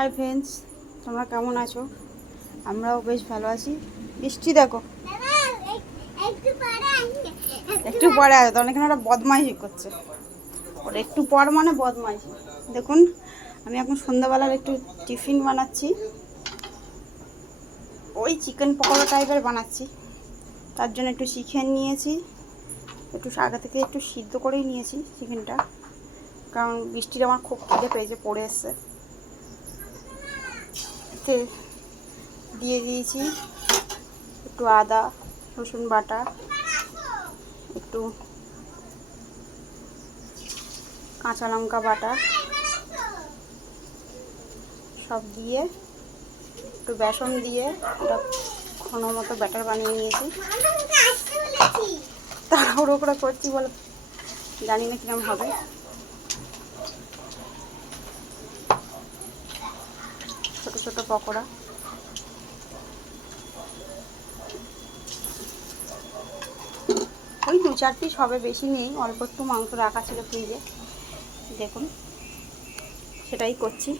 Hi friends, তোমরা কেমন আছো? আমরাও বেশ ভালো আছি। বৃষ্টি দেখো একটু পরে আসে, তখন এখানে একটা বদমাইশি করছে। ওর একটু পর মানে বদমাইশি। দেখুন, আমি এখন সন্ধ্যাবেলার একটু টিফিন বানাচ্ছি। ওই চিকেন পকোড়া টাইপের বানাচ্ছি। তার জন্য একটু চিকেন নিয়েছি, একটু আগে থেকে একটু সিদ্ধ করেই নিয়েছি চিকেনটা, কারণ বৃষ্টির আমার খুব খিদে পেয়েছে, পড়ে এসছে। এতে দিয়ে দিয়েছি একটু আদা রসুন বাটা, একটু কাঁচা লঙ্কা বাটা, সব দিয়ে একটু বেসন দিয়ে ওটা ঘন মতো ব্যাটার বানিয়ে নিয়েছি। তাড়াহুড়ো করে করছি বলে জানি না কিরম হবে। ছোট ছোট পকোড়া, ওই 2-4 পিস হবে, বেশি নেই। অল্প একটু মাংস রাখা ছিল ফ্রিজে, দেখুন সেটাই করছি।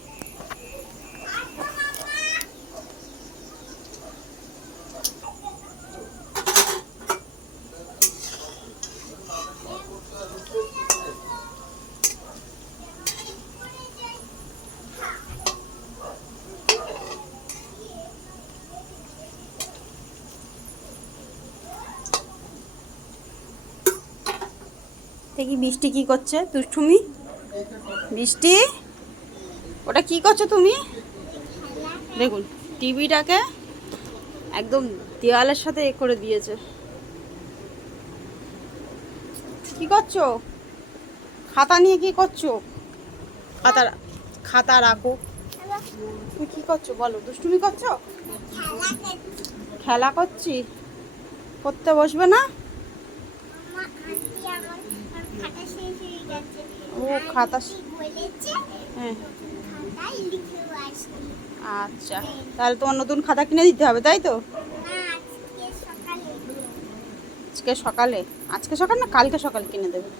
দেখি বৃষ্টি কি করছে, দুষ্টুমি। বৃষ্টি, ওটা কি করছো তুমি? দেখুন টিভিটাকে একদম দেওয়ালের সাথে এ করে দিয়েছে। কি করছো? খাতা নিয়ে কি করছো? খাতা খাতা রাখো। তুমি কি করছো বলো? দুষ্টুমি করছো? খেলা করছি। পড়তে বসবে না? ও খাতা, হ্যাঁ আচ্ছা, তাহলে তোমার নতুন খাতা কিনে দিতে হবে, তাই তো? আজকে সকালে? আজকে সকাল না কালকে সকাল কিনে দেবে?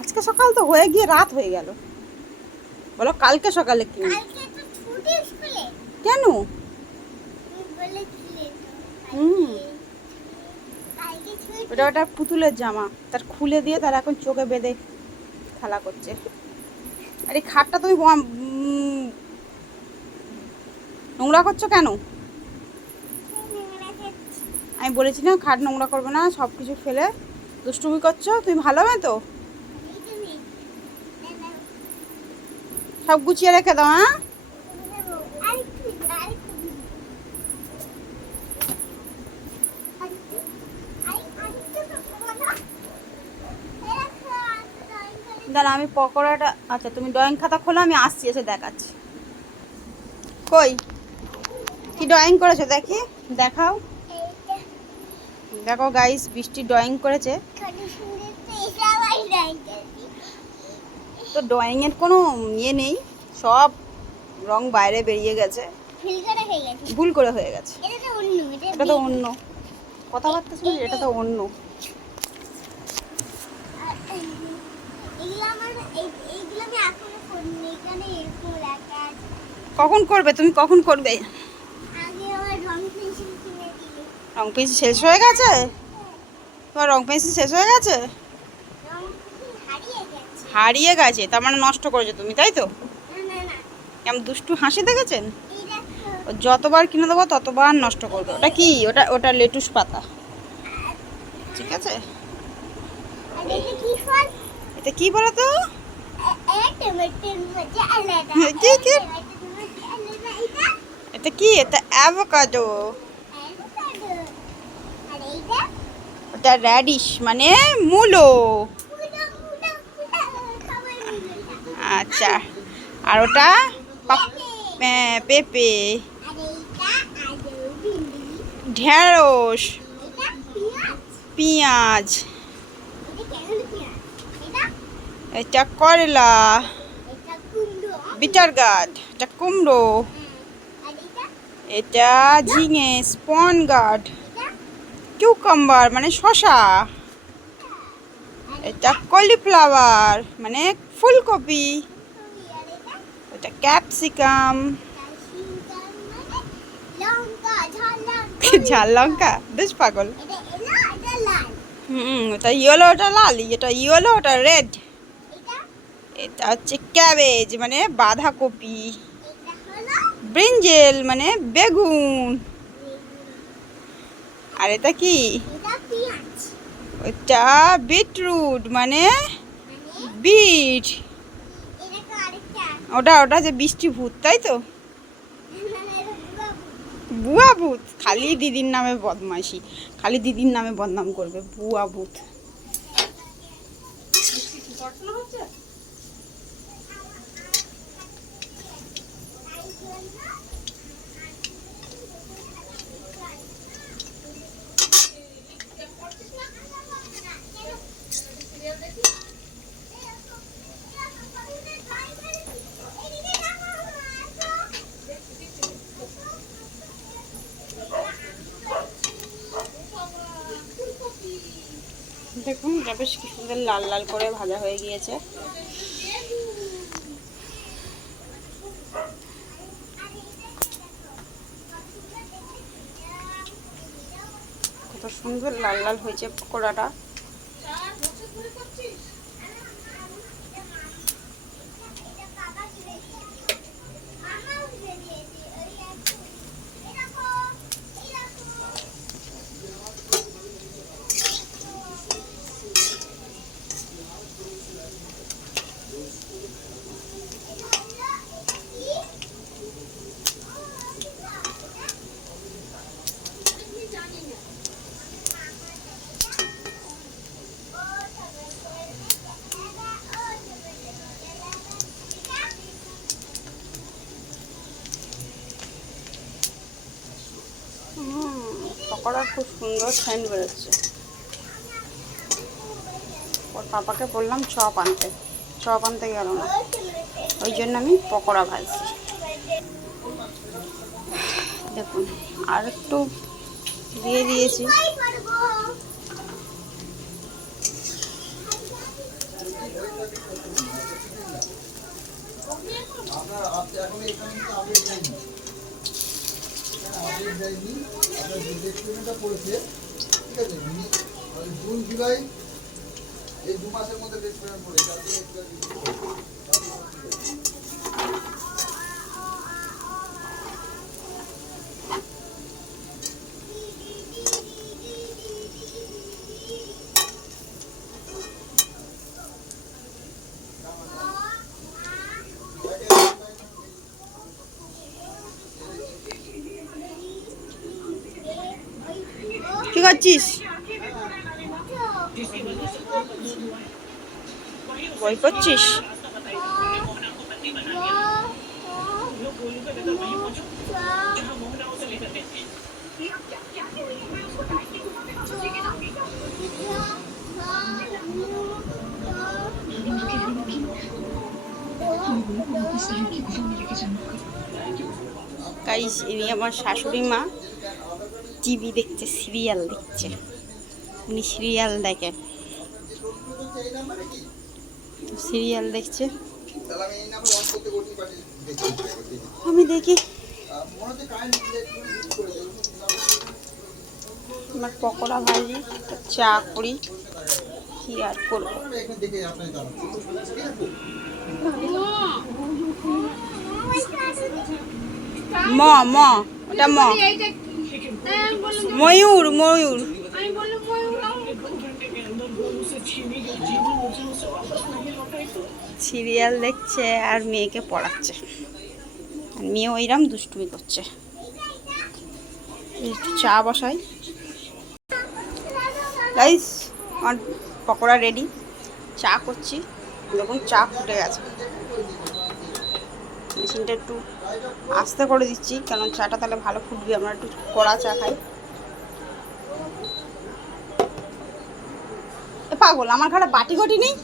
আজকে সকাল তো হয়ে গিয়ে রাত হয়ে গেল। বলো কালকে সকালে কিনে। কেন? ওটা ওটা পুতুলের জামা, তার খুলে দিয়ে তার এখন চোখে বেঁধে খেলা করছে। আর এই খাটটা তুমি নোংরা করছো কেন? আমি বলেছি না খাট নোংরা করবে না, সব কিছু ফেলে দুষ্টুমি করছো। তুমি ভালো হবে তো? সব গুছিয়ে রেখে দাও। হ্যাঁ, দাঁড়া আমি পকোড়াটা, আচ্ছা তুমি ড্রয়িং খাতা খোলো, আমি আসছি, এসে দেখাচ্ছি। কই কি ড্রয়িং করেছো দেখি, দেখাও। দেখো গাইস, বৃষ্টি ড্রয়িং করেছে। তো ড্রয়িংয়ের কোনো ইয়ে নেই, সব রং বাইরে বেরিয়ে গেছে, ভুল করে হয়ে গেছে। এটা তো অন্য কথাবার্তা ছিল, এটা তো অন্য। কখন করবে তুমি, কখন করবে? রং পেন্সিল শেষ হয়ে গেছে? তোমার রং পেন্সিল শেষ হয়ে গেছে? হারিয়ে গেছে তার মানে নষ্ট করেছো তুমি, তাই তো? কেমন দুষ্টু হাসি দেখেছেন? যতবার কিনে দেবো ততবার নষ্ট করবে। ওটা কি? ওটা ওটা লেটুস পাতা, ঠিক আছে? এটা কি বলো তো? এটা কি? এটা অ্যাভোকাডো। ওটা র্যাডিশ মানে মূলো। আচ্ছা, আর ওটা পেঁপে, ঢেঁড়স, পেঁয়াজ, এটা করলা, বিটার গার্ড, এটা কুমড়ো, এটা ঝিঙে স্পন গার্ড, কিউকাম্বার মানে শসা, এটা কলিফ্লাওয়ার মানে ফুলকপি, এটা ক্যাপসিকাম। ঝাল লঙ্কা, বেশ পাগল। ওটা ইয়েলো, ওটা লাল, এটা ইয়েলো, ওটা রেড। এটা হচ্ছে ক্যাবেজ মানে বাঁধাকপি, ব্রিঞ্জেল মানে বেগুন, আর এটা কি? ওটা বিটরুট মানে বিট। ওটা যে বৃষ্টি ভূত, তাই তো? বুয়া ভূত, খালি দিদির নামে বদমাইশি, খালি দিদির নামে বদনাম করবে, বুয়া ভূত। দেখুন এটা বেশ কি সুন্দর লাল লাল করে ভাজা হয়ে গিয়েছে। কত সুন্দর লাল লাল হয়েছে পকোড়াটা। পকোড়ার খুব সুন্দর সেন্ট বেরোচ্ছে। ওর পাপাকে বললাম চপ আনতে গেল না, ওই জন্য আমি পকোড়া ভাজছি। দেখুন আর একটু দিয়ে দিয়েছি। জুন জুলাই এই 2 মাসের মধ্যে পড়ে কি করছিস? বই পড়ছিস? গাইস, ইনি আমার শাশুড়ি মা টিভি দেখছে, সিরিয়াল দেখছে। উনি সিরিয়াল দেখেন, সিরিয়াল দেখছে, আমি দেখি। আমার পকোড়া ভাজি, চা করি, কি আর করবো। ম ম ওটা ময়ূর, ময়ূর। সিরিয়াল দেখছে আর মেয়েকে পড়াচ্ছে, আর মেয়ে ওইরকম দুষ্টুমি করছে। একটু চা বসাই। গাইস, আমার পকোড়া রেডি, চা করছি। দেখুন চা ফুটে গেছে। মেশিনটা একটু আস্তে করে দিচ্ছি, কারণ চাটা তাহলে ভালো ফুটবে। আমরা একটু কড়া চা খাই। পাগল, আমার ঘরে বাটি ঘটি নেই।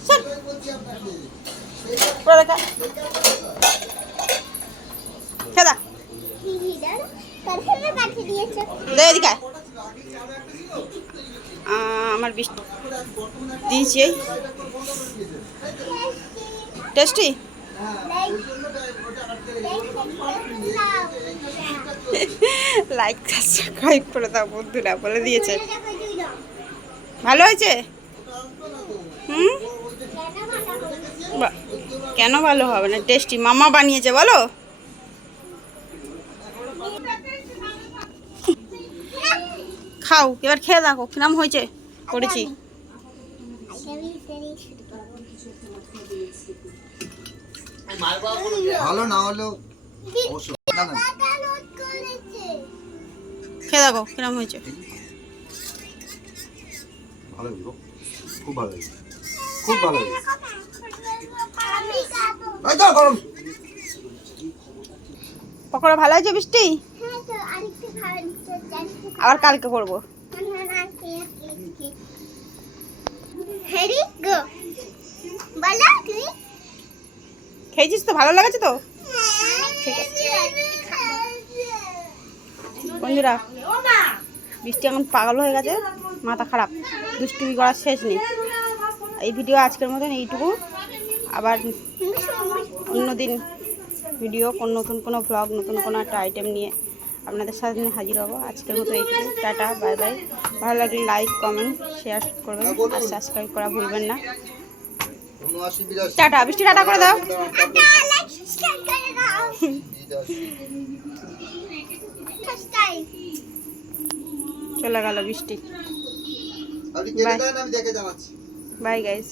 আমার বৃষ্টি দিয়েছি টেস্টি। লাইক সাবস্ক্রাইব করে দাও বন্ধুরা, বলে দিয়েছে। ভালো হয়েছে? হুম, কেন ভালো হবে না? টেস্টি মামা বানিয়েছে বলো। খাও, এবার খেয়ে দেখো কিরম হয়েছে করেছি। ভালো না হলেও অবশ্যই না না খেয়ে দেখো কিরম হয়েছে। ভালো হয়েছে গো। খুব ভালো হয়েছে, খুব ভালো হয়েছে। এই তো গরম। পকোড়া ভালো হয়েছে বৃষ্টি? আবার কালকে করবো। খেয়েছিস তো? ভালো লেগেছে তো? ঠিক আছে বন্ধুরা, বৃষ্টি এখন পাগল হয়ে গেছে, মাথা খারাপ, দুষ্টুমি করার শেষ নেই। এই ভিডিও আজকের মতন এইটুকু। আবার অন্যদিন ভিডিও নতুন কোনো ভ্লগ, নতুন কোনো একটা আইটেম নিয়ে আপনাদের সামনে হাজির হব। আজকের মতো এইটুকু। Tata, bye bye. ভালো লাগলে লাইক, কমেন্ট, শেয়ার করবেন আর সাবস্ক্রাইব করা ভুলবেন না। টাটা, বৃষ্টি টাটা করে দাও। চলে গেল বৃষ্টি। Bye guys.